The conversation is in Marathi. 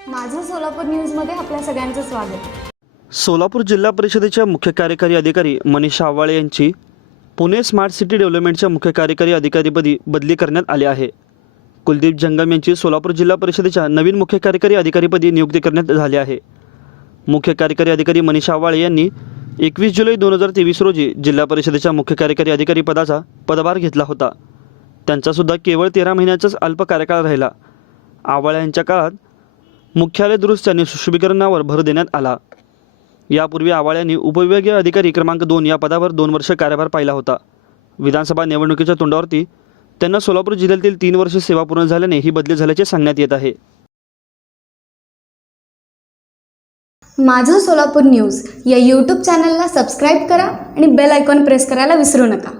सोलापूर न्यूजमध्ये आपल्या सगळ्यांचं स्वागत. सोलापूर जिल्हा परिषदेच्या मुख्य कार्यकारी अधिकारी मनीषा आव्हाळे यांची पुणे स्मार्ट सिटी डेव्हलपमेंटच्या मुख्य कार्यकारी अधिकारीपदी बदली करण्यात आली आहे. कुलदीप जंगम यांची सोलापूर जिल्हा परिषदेच्या नवीन मुख्य कार्यकारी अधिकारीपदी नियुक्ती करण्यात झाली आहे. मुख्य कार्यकारी अधिकारी मनीषा आव्हाळे यांनी एकवीस जुलै दोन हजार तेवीस रोजी जिल्हा परिषदेच्या मुख्य कार्यकारी अधिकारी पदाचा पदभार घेतला होता. त्यांचासुद्धा केवळ तेरा महिन्याचाच अल्प कार्यकाळ राहिला. आव्हाळे यांच्या काळात मुख्यालय दुरुस्ती आणि सुशोभीकरणावर भर देण्यात आला. यापूर्वी आवाळ यांनी उपविभागीय अधिकारी क्रमांक दोन या पदावर दोन वर्ष कार्यभार पाहिला होता. विधानसभा निवडणुकीच्या तोंडावरती त्यांना सोलापूर जिल्ह्यातील तीन वर्ष सेवा पूर्ण झाल्याने ही बदली झाल्याचे सांगण्यात येत आहे. माझं सोलापूर न्यूज या यूट्यूब चॅनलला सबस्क्राईब करा आणि बेल आयकॉन प्रेस करायला विसरू नका.